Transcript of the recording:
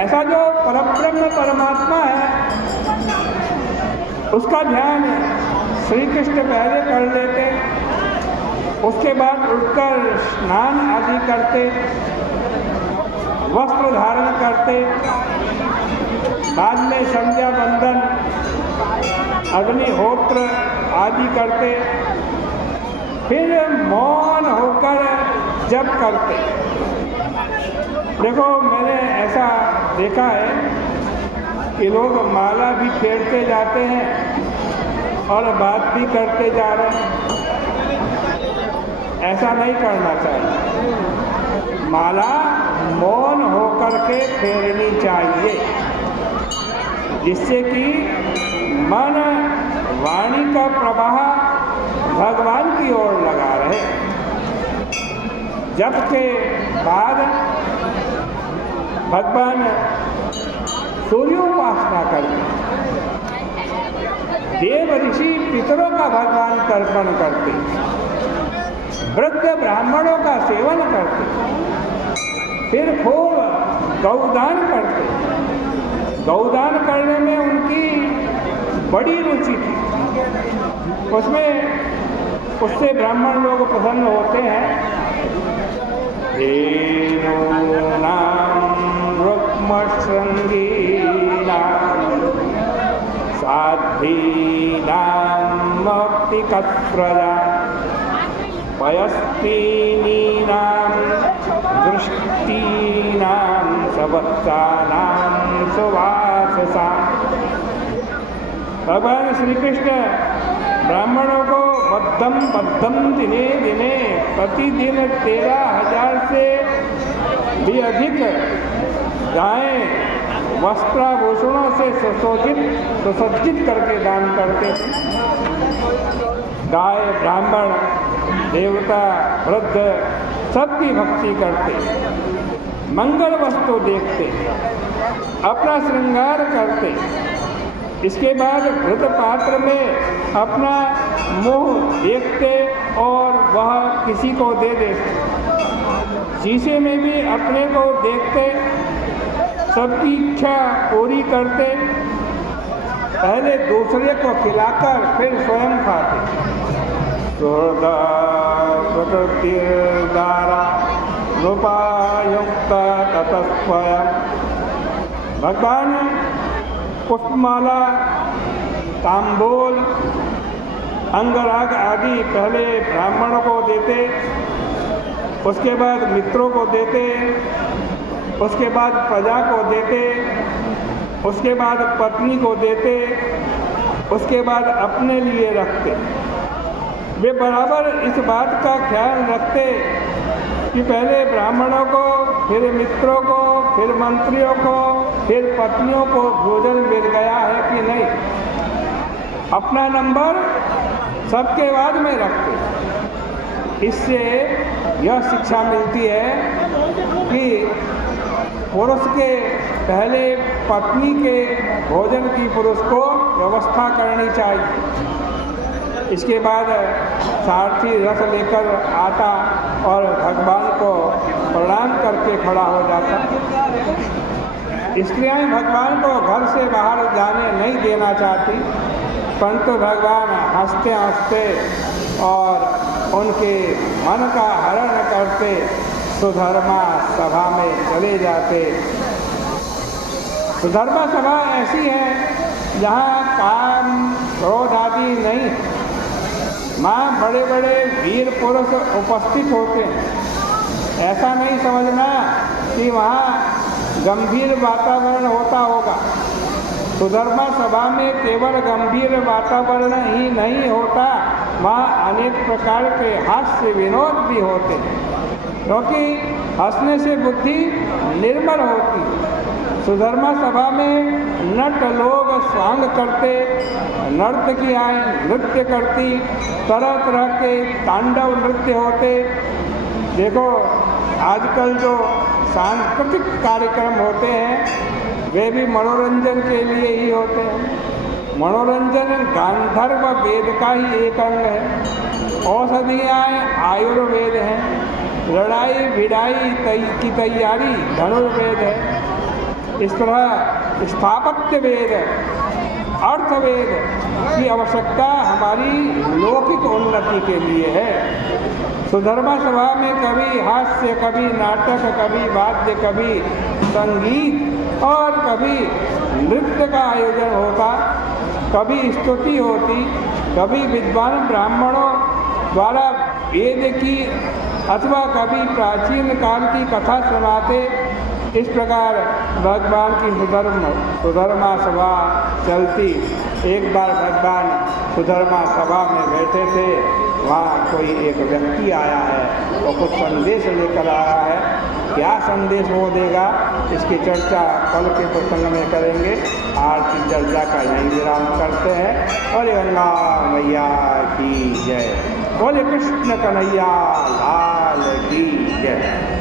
ऐसा जो परब्रह्म परमात्मा है उसका ध्यान श्री कृष्ण पहले कर लेते, उसके बाद उठकर स्नान आदि करते, वस्त्र धारण करते, बाद में संध्या बंदन अग्निहोत्र आदि करते, फिर मौन होकर जप करते। देखो मैंने ऐसा देखा है कि लोग माला भी फेरते जाते हैं और बात भी करते जा रहे हैं। ऐसा नहीं करना चाहिए। माला मौन होकर के फेरनी चाहिए, जिससे कि मन वाणी का प्रवाह भगवान की ओर लगा रहे। जप के बाद भगवान सूर्योपासना करते, देव ऋषि पितरों का भगवान तर्पण करते, वृद्ध ब्राह्मणों का सेवन करते, फिर खूब गौदान करते। गौदान करने में उनकी बड़ी रुचि थी, उससे ब्राह्मण लोग प्रसन्न होते हैं। साध्वीनां मौक्तिकप्रजा पयस्तीनीनां दृष्टीनां सवत्सानां सुवाससा। भगवान श्री कृष्ण ब्राह्मणों को बद्धम दिने दिने प्रतिदिन 13,000 से भी अधिक गायें वस्त्राभूषणों से सुसज्जित करके दान करते थे। गाय, ब्राह्मण, देवता, वृद्ध सबकी भक्ति करते, मंगल वस्तु देखते, अपना श्रृंगार करते। इसके बाद घृत पात्र में अपना मुंह देखते और वह किसी को दे देते। शीशे में भी अपने को देखते, सबकी इच्छा पूरी करते, पहले दूसरे को खिलाकर फिर स्वयं खाते। प्रकृतिर्दारा नृपायुक्त ततस्वयं। भगवान पुष्पमाला, तांबूल, अंगराग आदि पहले ब्राह्मणों को देते, उसके बाद मित्रों को देते, उसके बाद प्रजा को देते, उसके बाद पत्नी को देते, उसके बाद अपने लिए रखते। वे बराबर इस बात का ख्याल रखते कि पहले ब्राह्मणों को, फिर मित्रों को, फिर मंत्रियों को, फिर पत्नियों को भोजन मिल गया है कि नहीं। अपना नंबर सबके बाद में रखते। इससे यह शिक्षा मिलती है कि पुरुष के पहले पत्नी के भोजन की पुरुष को व्यवस्था करनी चाहिए। इसके बाद सारथी रथ लेकर आता और भगवान को प्रणाम करके खड़ा हो जाता। स्त्रियाँ भगवान को घर से बाहर जाने नहीं देना चाहती, परंतु भगवान हंसते हंसते और उनके मन का हरण करते सुधर्मा सभा में चले जाते। सुधर्मा सभा ऐसी है जहाँ काम क्रोध आदि नहीं, वहाँ बड़े बड़े वीर पुरुष उपस्थित होते हैं। ऐसा नहीं समझना कि वहाँ गंभीर वातावरण होता होगा। सुधर्मा सभा में केवल गंभीर वातावरण ही नहीं होता, वहाँ अनेक प्रकार के हास्य विनोद भी होते हैं, क्योंकि हंसने से बुद्धि निर्मल होती है। सुधर्मा सभा में नट लोग स्वांग करते, नर्तकियाँ नृत्य करती, तरह तरह के तांडव नृत्य होते। देखो आजकल जो सांस्कृतिक कार्यक्रम होते हैं वे भी मनोरंजन के लिए ही होते हैं। मनोरंजन गांधर्व वेद का ही एक अंग है। औषधियाँ आयुर्वेद हैं, लड़ाई भिड़ाई की तैयारी धनुर्वेद है। इस तरह स्थापत्य वेद, अर्थवेद की आवश्यकता हमारी लौकिक उन्नति के लिए है। सुधर्मा सभा में कभी हास्य, कभी नाटक, कभी वाद्य, कभी संगीत और कभी नृत्य का आयोजन होता, कभी स्तुति होती, कभी विद्वान ब्राह्मणों द्वारा वेद की अथवा कभी प्राचीन काल की कथा सुनाते। इस प्रकार भगवान की सुधर्मा सभा चलती। एक बार भगवान सुधर्मा सभा में बैठे थे, वहाँ कोई एक व्यक्ति आया है और कुछ संदेश लेकर आया है। क्या संदेश वो देगा, इसकी चर्चा कल के प्रसंग में करेंगे। आज की चर्चा का यहीं विराम करते हैं। बोले गंगा मैया की जय, बोले कृष्ण कन्हैया लाल की जय।